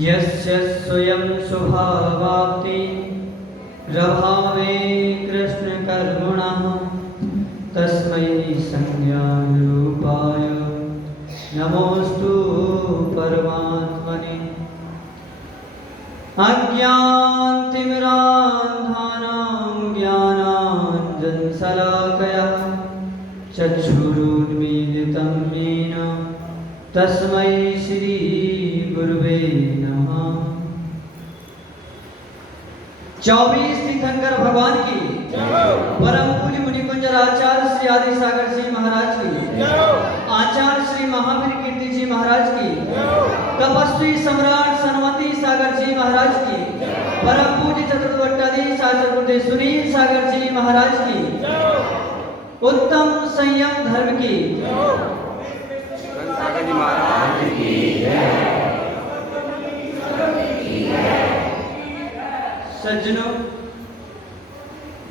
यस्य स्वयं स्वभावाप्ति रभावे कृष्णकर्मणः तस्मै संज्ञानरूपाय नमोस्तु परमात्मने। अज्ञानतिमिरान्धानां ज्ञानाञ्जनशलाकया चक्षुरुन्मीलितं येन तस्मै श्री गुरुवे नमः। 24 तीर्थंकर भगवान की, परम पूज्य मुनिकुंज आचार्य श्री आदि सागर जी महाराज की, आचार्य श्री महावीर कीर्ति जी महाराज की, तपस्वी सम्राट सनमती सागर जी महाराज की, परम पूज्य चतुर्वट्टाधीश आचार्य गुरुदेव सुनील सागर जी महाराज की, उत्तम संयम धर्म की, सज्जनों,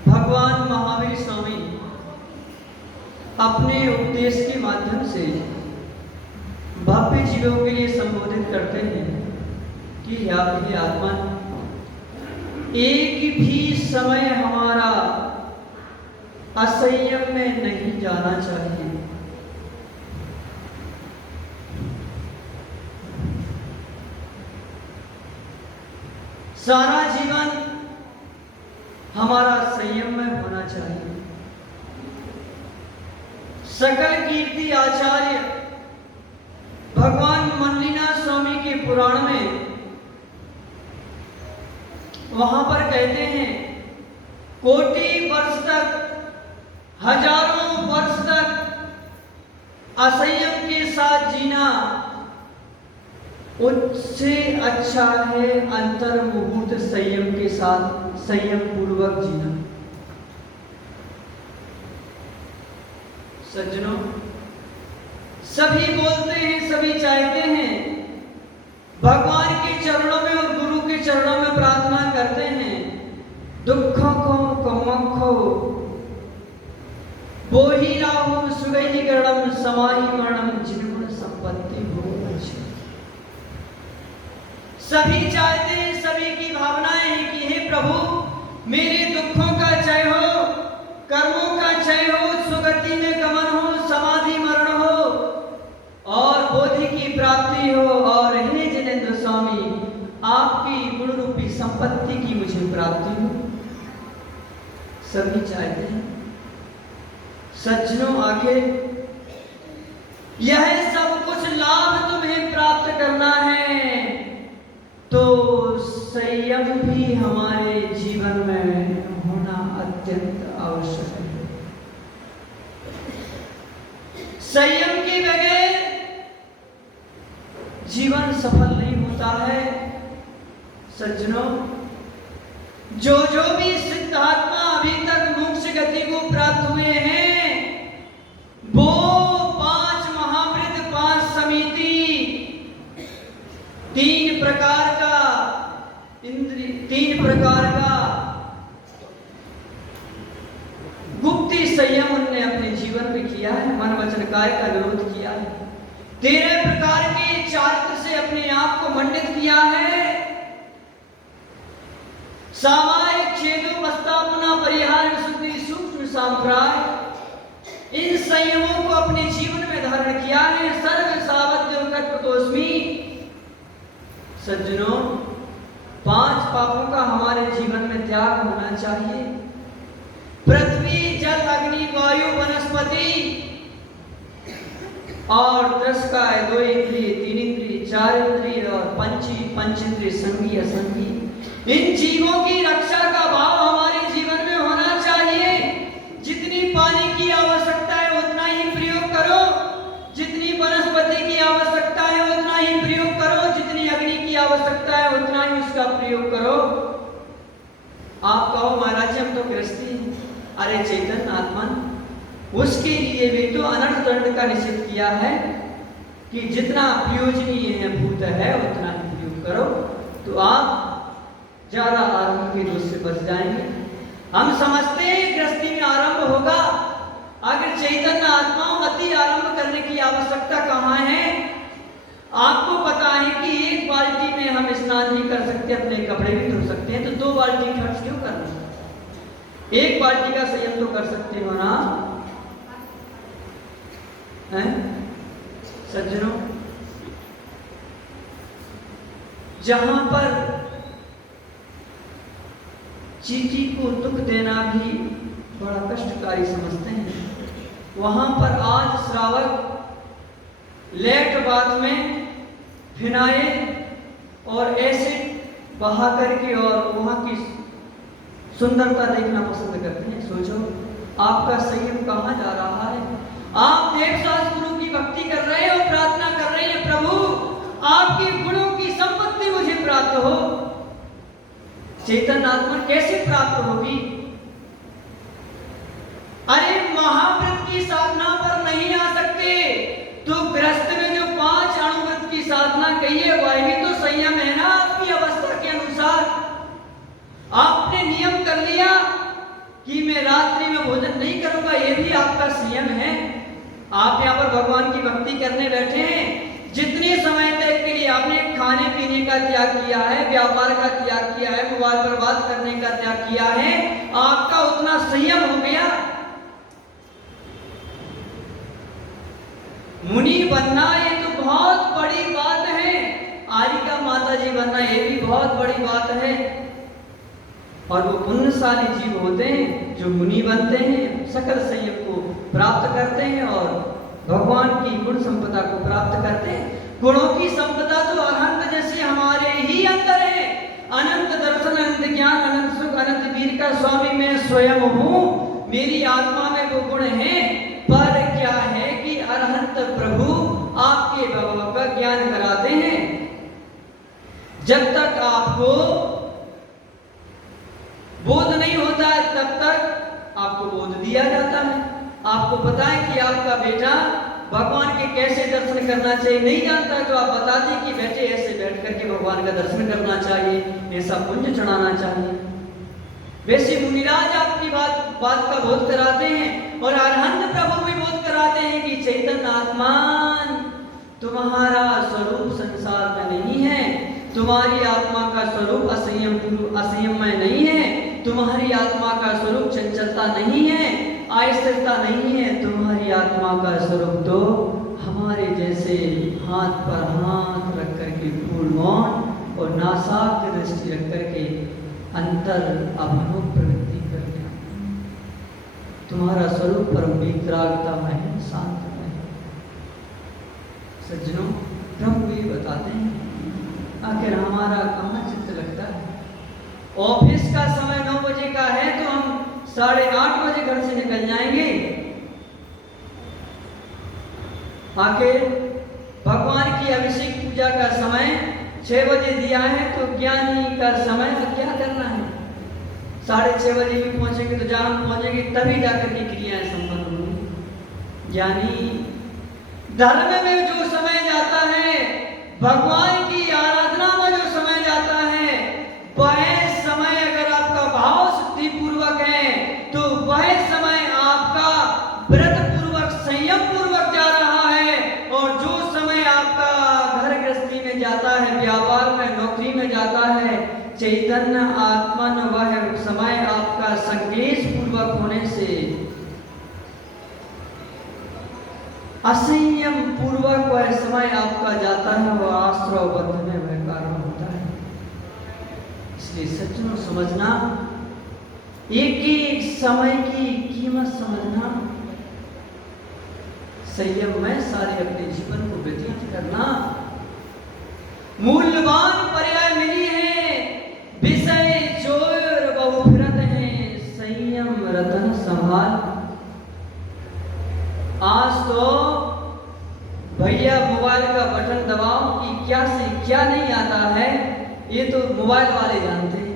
भगवान महावीर स्वामी अपने उपदेश के माध्यम से भव्य जीवों के लिए संबोधित करते हैं कि हे आत्मा, एक भी समय हमारा असंयम में नहीं जाना चाहिए। सारा जीवन हमारा संयम में होना चाहिए। सकल कीर्ति आचार्य भगवान मल्लिनाथ स्वामी के पुराण में वहां पर कहते हैं, कोटि वर्ष तक, हजारों वर्ष तक असंयम के साथ जीना उससे अच्छा है अंतर मुहूर्त संयम के साथ संयम पूर्वक जीना। सज्जनों, सभी बोलते हैं, सभी चाहते हैं, भगवान के चरणों में और गुरु के चरणों में प्रार्थना करते हैं, दुखों को कमखो बोहि राहु सुगई गरणम समाहि मरणम जिनगुण संपत्ति हो। सभी चाहते हैं, सभी की भावनाएं हैं कि हे प्रभु, मेरे दुखों का क्षय हो, कर्मों का क्षय हो, सुगति में गमन हो, समाधि मरण हो और बोधि की प्राप्ति हो, और हे जिनेंद्र स्वामी, आपकी गुण रूपी संपत्ति की मुझे प्राप्ति हो। सभी चाहते हैं। सज्जनों, आखिर यह सब कुछ लाभ तुम्हें प्राप्त करना है तो संयम भी हमारे जीवन में होना अत्यंत आवश्यक है। संयम के बगैर जीवन सफल नहीं होता है। सज्जनों, जो भी सिद्धात्मा अभी तक मोक्ष गति को प्राप्त हुए हैं, वो 5 महावृत, 5 समिति, 3 प्रकार का इंद्रिय, 3 प्रकार का गुप्ती संयम उन्होंने अपने जीवन में किया है। मन वचन काय का विरोध किया है। 13 प्रकार के चारित्र से अपने आप को मंडित किया है। सामायिक छेदो मस्तापना परिहार विशुद्धि सूक्ष्म सांप्राय, इन संयमों को अपने जीवन में धारण किया है। सर्व सावध्य कटोस्मी। सज्जनों, 5 पापों का हमारे जीवन में त्याग होना चाहिए। पृथ्वी, जल, अग्नि, वायु, वनस्पति और 10 का 2 इंद्रिय, 3 इंद्रिय, 4 इंद्रिय और पंचेंद्रिय संगी असंगी, इन जीवों की रक्षा का भाव हमारे जीवन में होना चाहिए। जितनी पानी की आवश्यकता है उतना ही प्रयोग करो, जितनी वनस्पति की आवश्यकता है उतना ही प्रयोग करो, जितनी अग्नि की आवश्यकता है उतना ही उसका प्रयोग करो। आप कहो महाराज हम तो गृहस्थी हैं। अरे चैतन्य आत्मन, उसके लिए भी तो अनर्थ दंड का निषेध किया है कि जितना प्रयोजनीय है भूत है उतना ही प्रयोग करो, तो आप ज्यादा आरंभ के दोष से बच जाएंगे। हम समझते हैं गृहस्थी में आरंभ होगा, अगर चैतन्य आत्माओं अति आरंभ करने की आवश्यकता कहाँ है? आपको पता है कि एक बाल्टी में हम स्नान नहीं कर सकते, अपने कपड़े भी धो सकते हैं, तो 2 बाल्टी खर्च क्यों करना? 1 बाल्टी का संयम तो कर सकते हो ना, हैं सज्जनों? जहां पर चींटी को दुख देना भी बड़ा कष्टकारी समझते हैं, वहां पर आज श्रावक लेट बाथ में फिनाइल और एसिड बहा करके और वहां की सुंदरता देखना पसंद करते हैं। सोचो आपका संयम कहां जा रहा है? आप देव सास गुरु की भक्ति कर रहे हैं और प्रार्थना कर रहे हैं, प्रभु आपके गुणों की संपत्ति मुझे प्राप्त हो। चैतन्य आत्मा कैसे प्राप्त होगी? अरे महाव्रत की साधना पर नहीं आ सकते तो गृहस्थ में जो 5 अणुव्रत की साधना कही है वह भी तो संयम है ना। आपकी अवस्था के अनुसार आपने नियम कर लिया कि मैं रात्रि में भोजन नहीं करूंगा, ये भी आपका संयम है। आप यहाँ पर भगवान की भक्ति करने बैठे हैं, जितने समय तक के लिए आपने खाने पीने का त्याग किया है, व्यापार का त्याग किया है, मोबाइल पर बात करने का त्याग किया है, आपका उतना संयम हो गया। मुनि बनना ये तो बहुत बड़ी बात है, आरिका माता जी बनना ये भी बहुत बड़ी बात है। और वो पुण्यशाली जीव होते हैं जो मुनि बनते हैं, सकल संयम को प्राप्त करते हैं और भगवान की गुण संपदा को प्राप्त करते हैं। गुणों की संपदा तो अनंत जैसे हमारे ही अंदर है। अनंत दर्शन, अनंत ज्ञान, अनंत सुख, अनंत वीर का स्वामी मैं स्वयं हूँ। मेरी आत्मा में वो गुण है, पर क्या है कि अरहंत प्रभु आपके भगवान का ज्ञान कराते हैं। जब तक आपको बोध नहीं होता है तब तक आपको बोध दिया जाता है। आपको पता है कि आपका बेटा भगवान के कैसे दर्शन करना चाहिए नहीं जानता है, तो आप बताते हैं कि बेटे ऐसे बैठ करके भगवान का दर्शन करना चाहिए, ऐसा पुण्य चढ़ाना चाहिए। वैसे मुनिराज आपकी बात का बोध कराते हैं और अरहंत प्रभु भी बोध कराते हैं कि चैतन्य आत्मा तुम्हारा स्वरूप संसार में नहीं है, तुम्हारी आत्मा का स्वरूप असंयममय नहीं है, तुम्हारी आत्मा का स्वरूप चंचलता नहीं है, अस्थिरता नहीं है। तुम्हारी आत्मा का स्वरूप तो हमारे जैसे हाथ पर हाथ रख करके फूल मौन और नासाग्र दृष्टि रख करके अंतर अभिमुख प्रवृत्ति करना। तुम्हारा स्वरूप परम वितरागतामय है, शांतमय है। सज्जनों, प्रभु ये बताते हैं आखिर हमारा कहाँ चित्त लगता है। ऑफिस का समय 9 बजे का है तो हम 8:30 बजे घर से निकल जाएंगे। आखिर भगवान की अभिषेक पूजा का समय 6 बजे दिया है तो ज्ञानी का समय क्या करना है? 6:30 बजे भी पहुंचेंगे तो जहां हम पहुंचेंगे तभी जाकर के क्रियाएं संपन्न होंगी। ज्ञानी धर्म में जो समय जाता है, भगवान की आराधना में जो समय जाता है, वह समय अगर आपका भाव शुद्धि पूर्वक है तो वह समय आपका व्रत पूर्वक संयम पूर्वक जा रहा है। और जो समय आपका घर गृहस्थी में जाता है, व्यापार में, नौकरी में जाता है, चैतन्य आत्मन वह समय आपका संकेत पूर्वक होने से असंयम पूर्वक वह समय आपका जाता है, वह आश्रवबद्ध में वह कारण होता है। इसलिए सज्जनों समझना, एक एक समय की कीमत समझना, संयम में सारे अपने जीवन को व्यतीत करना। मूल्यवान पर्याय मिली है, विषय चोर बहु फिरत है, संयम रतन संभाल। आज तो भैया मोबाइल का बटन दबाओ कि क्या से क्या नहीं आता है, ये तो मोबाइल वाले जानते हैं।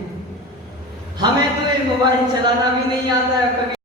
हमें तो ये मोबाइल चलाना भी नहीं आता है। कभी